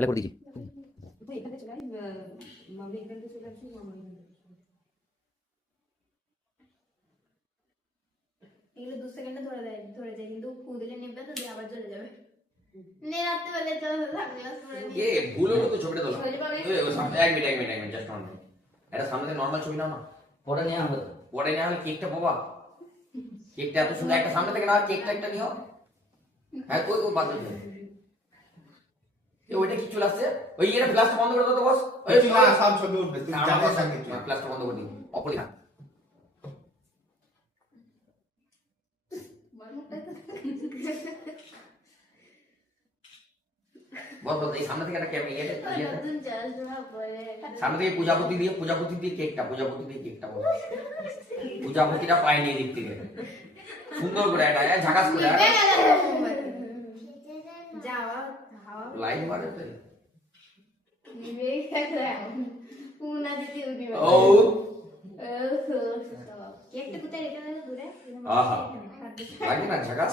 Play করে দিয়েছি। এখানে চলে আয়, মামনি এখানে চলে আসি, মামনি এখানে চলে আসি। এগুলো 2 সেকেন্ডে ধরে যায় কিন্তু ফু দিলে নেবে তো দিয়ে আবার চলে যাবে। নে রাতে বলে চল সানগ্লাস পরে নি। এ ভুল হলো তো ছবিটা তোলা। এই ও সামনে এক মিনিট জাস্ট অন। এটা সামনে থেকে নরমাল ছবি নাও না। পরে নিয়ে আসবো। পরে না হলে কেকটা পাবা। কেকটা এত সুন্দর একটা সামনে থেকে না কেকটা একটা নিও। হ্যাঁ কই বাদ দাও। ওইটা কি চলে আসছে? ওই এর ফ্ল্যাশটা বন্ধ করে দাও তো বস। ওই না সব ছবি উঠবে তুমি জানিস আগে ফ্ল্যাশটা বন্ধ করে দিই। অপরিহা। বস এই সামনে থেকে একটা ক্যামেরা নতুন চার্জ না পরে সামনে থেকে পূজাপতি দিয়ে কেকটা বস। পূজাপতিটা পায় নিয়ে দিক থেকে। সুন্দর করে একটা ঝাকাস করে যাওয়া হাওয়া লাইন মারে তো নিবে থাকলে পুনা দিতে উঠবে ও কেকটা কোথায় রেখে দিলে দূরে আহা লাগে না ঝাকাস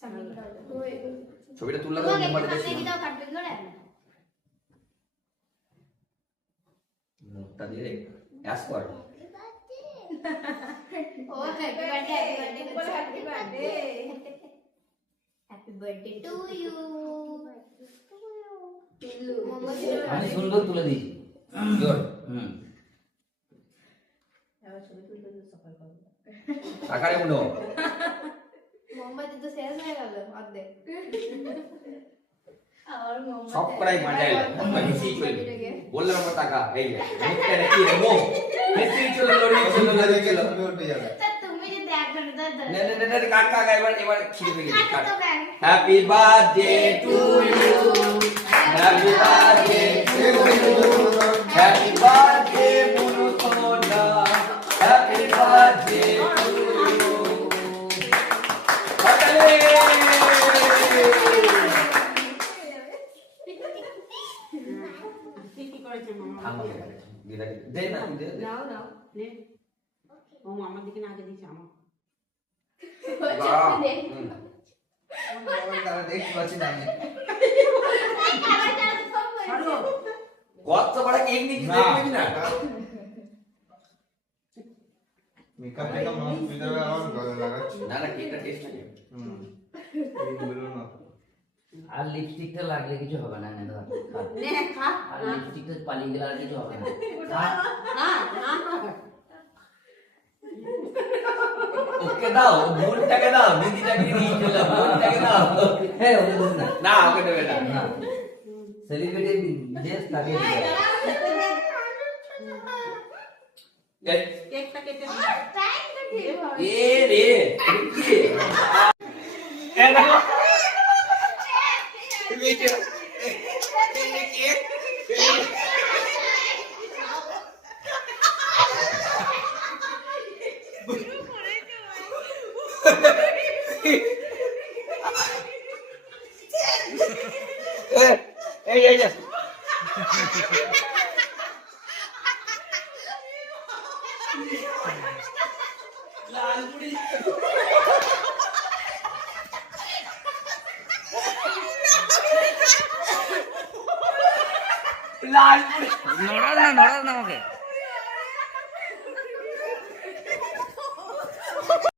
সামনে ছবিটা তুললে তো তোমাকে মোবাইলে সামনে দেখি কি দাও কাটবে করে মুখটা দিয়ে অ্যাস কর ও happy birthday happy birthday to you আমি সুন্দর তুলে দিয়েছি। জোর এবার ছবি তুলতে সকাল করবো। আকারে মুনো মোমবাতি তো শেষ হয়ে গেল অর্ধেক আর মোমবাতি সব করাই মাজাইল বেশি চলে বললাম আমরা টাকা এই যে মুখটা দেখি রেমো বেশি চলে লড়ি চলে দেখে চলে ছবি উঠে যাবে তা তুমি যদি এক ঘন্টা দাও না কাট কাট এবার ছিড়ে ফেলি কাট তো ব্যাগ happy birthday to you happy birthday to you happy birthday Munu সোনা হ্যাপি বার্থডে টু ইউ কি করেছে মামা? দে না দে নাও নাও নে। ও আমার দিকে না আগে দিছে আমার। তারা দেখতে পাচ্ছি না আমি ছাড়ো। কত বড় কেক নিয়ে দেখবি না মেকআপ টেকআপ নষ্ট ভিতরে আমার গলা লাগাচ্ছি না কেকটা টেস্ট লাগে এই বেরো না আর লিপস্টিকটা লাগলে কিছু হবে না। না নে খা। আর লিপস্টিকটা পালিয়ে গেলে আর কিছু হবে না। না না ওকে দাও বোনটাকে দাও দিদিটাকে নিয়ে চলে বোনটাকে দাও হ্যাঁ ওকে দেব না। না ওকে দেবে না না সেলিব্রিটি যে তাকে দিবে। কেকটা কেটে টাইমটা ঠিক হবে এ রে কি এ দেখো তুমি কি এই লাল পুরি লাল পুরি নড়াস না আমাকে।